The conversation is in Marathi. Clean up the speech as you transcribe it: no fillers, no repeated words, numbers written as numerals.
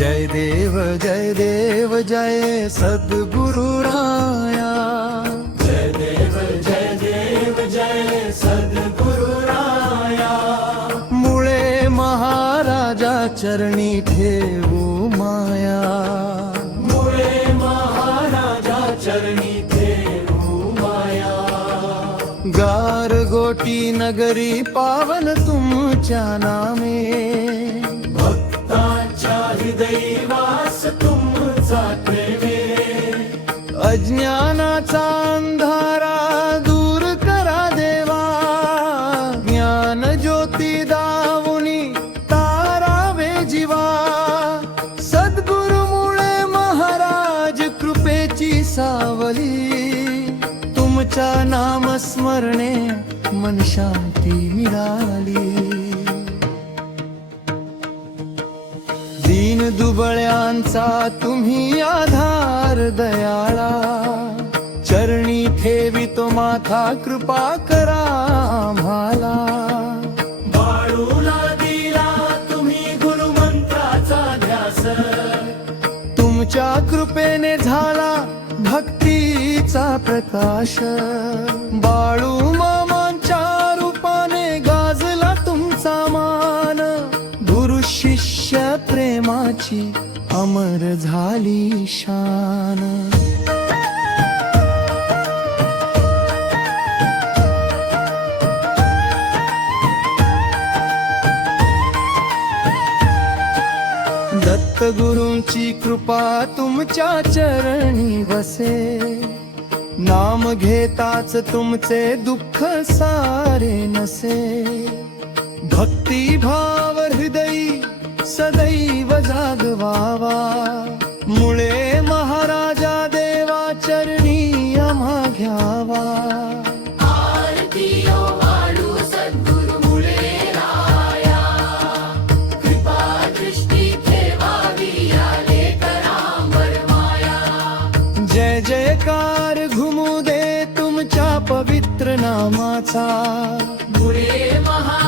जय देव जय सद्गुरु राया। जय देव जय सद्गुरु राया। मुळे महाराजा चरणी ठेवू माया। मुळे महाराजा चरणी ठेवू माया। गारगोटी नगरी पावन तुमच्या नामे। हृदयी वास तुमचा प्रेमे। अज्ञानाचा अंधारा दूर करा देवा। ज्ञान ज्योती दावुनी तारावे जीवा। सद्गुरुमुळे महाराज कृपेची सावली। तुमच्या नामस्मरणे मन शांती मिळाली। दीन दुबळ्यांचा तुम्ही आधार दयाळा। चरणी ठेवितो माथा कृपा करा आम्हाला। बाळूला दिला तुम्ही गुरुमंत्राचा ध्यास। तुमच्या कृपेने झाला भक्तीचा प्रकाश। बाळू मामांच्या रूपाने गाजला तुमचा मान। गुरु शिष्य प्रेमाची अमर झाली शान। दत्त गुरूंची कृपा तुमच्या चरणी वसे। नाम घेताच तुमचे दुःख सारे नसे। भक्ती भाव हृदयी सदैव जागवावा। मुळे महाराजा देवा चरणी आम्हा घ्यावा। आरती ओ वाळू सद्गुरु मुळे राया। कृपा दृष्टी ठेवावी आले करांवर माया। जय जयकार घुमू दे तुमच्या पवित्र नामाचा। मुळे महा